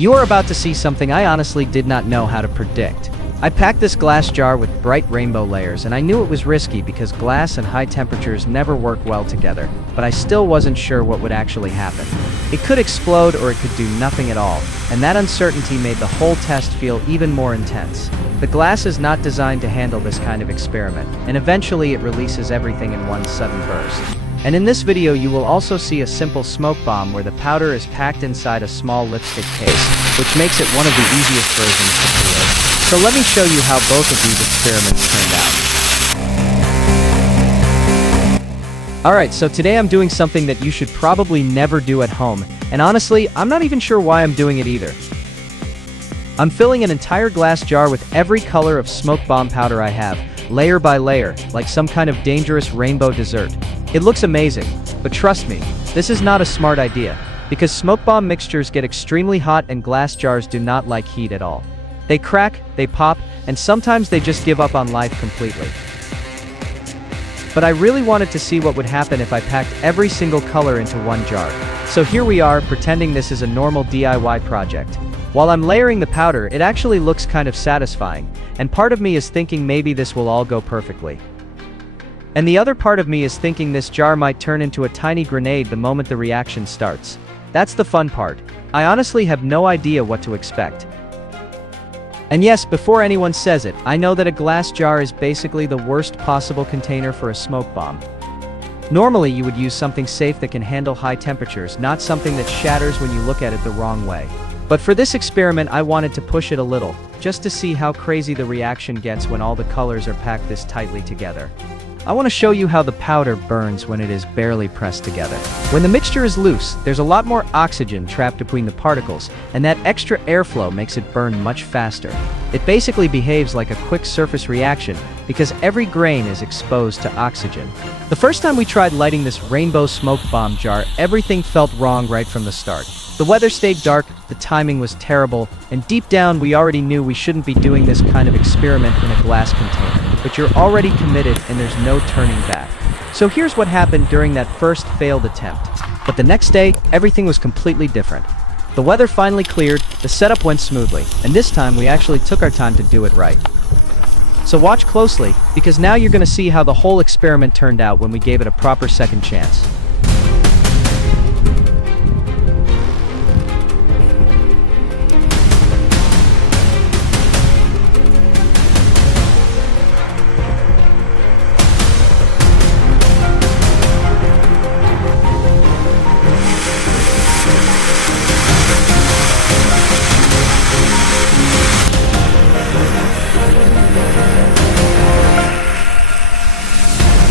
You are about to see something I honestly did not know how to predict. I packed this glass jar with bright rainbow layers, and I knew it was risky because glass and high temperatures never work well together, but I still wasn't sure what would actually happen. It could explode or it could do nothing at all, and that uncertainty made the whole test feel even more intense. The glass is not designed to handle this kind of experiment, and eventually it releases everything in one sudden burst. And in this video you will also see a simple smoke bomb where the powder is packed inside a small lipstick case, which makes it one of the easiest versions to create. So let me show you how both of these experiments turned out. Alright, so today I'm doing something that you should probably never do at home, and honestly, I'm not even sure why I'm doing it either. I'm filling an entire glass jar with every color of smoke bomb powder I have, layer by layer, like some kind of dangerous rainbow dessert. It looks amazing, but trust me, this is not a smart idea, because smoke bomb mixtures get extremely hot and glass jars do not like heat at all. They crack, they pop, and sometimes they just give up on life completely. But I really wanted to see what would happen if I packed every single color into one jar. So here we are, pretending this is a normal DIY project. While I'm layering the powder, it actually looks kind of satisfying, and part of me is thinking maybe this will all go perfectly. And the other part of me is thinking this jar might turn into a tiny grenade the moment the reaction starts. That's the fun part. I honestly have no idea what to expect. And yes, before anyone says it, I know that a glass jar is basically the worst possible container for a smoke bomb. Normally you would use something safe that can handle high temperatures, not something that shatters when you look at it the wrong way. But for this experiment I wanted to push it a little, just to see how crazy the reaction gets when all the colors are packed this tightly together. I want to show you how the powder burns when it is barely pressed together. When the mixture is loose, there's a lot more oxygen trapped between the particles, and that extra airflow makes it burn much faster. It basically behaves like a quick surface reaction because every grain is exposed to oxygen. The first time we tried lighting this rainbow smoke bomb jar, everything felt wrong right from the start. The weather stayed dark, the timing was terrible, and deep down we already knew we shouldn't be doing this kind of experiment in a glass container. But you're already committed and there's no turning back. So here's what happened during that first failed attempt. But the next day, everything was completely different. The weather finally cleared, the setup went smoothly, and this time we actually took our time to do it right. So watch closely, because now you're gonna see how the whole experiment turned out when we gave it a proper second chance.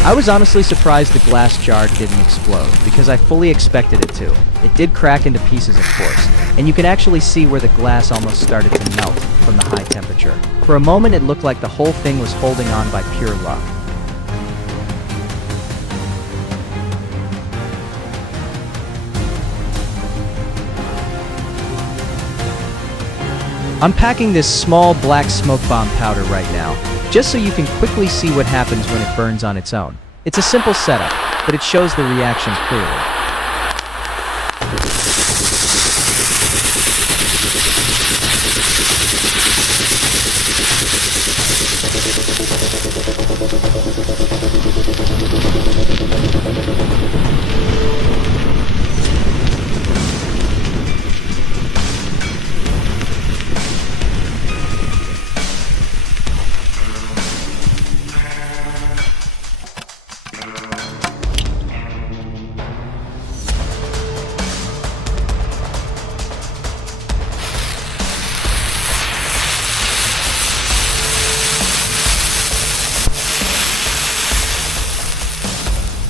I was honestly surprised the glass jar didn't explode, because I fully expected it to. It did crack into pieces, of course, and you can actually see where the glass almost started to melt from the high temperature. For a moment it looked like the whole thing was holding on by pure luck. I'm packing this small black smoke bomb powder right now, just so you can quickly see what happens when it burns on its own. It's a simple setup, but it shows the reaction clearly.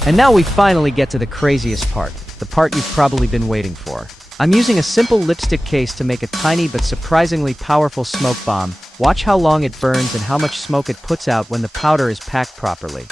And now we finally get to the craziest part, the part you've probably been waiting for. I'm using a simple lipstick case to make a tiny but surprisingly powerful smoke bomb. Watch how long it burns and how much smoke it puts out when the powder is packed properly.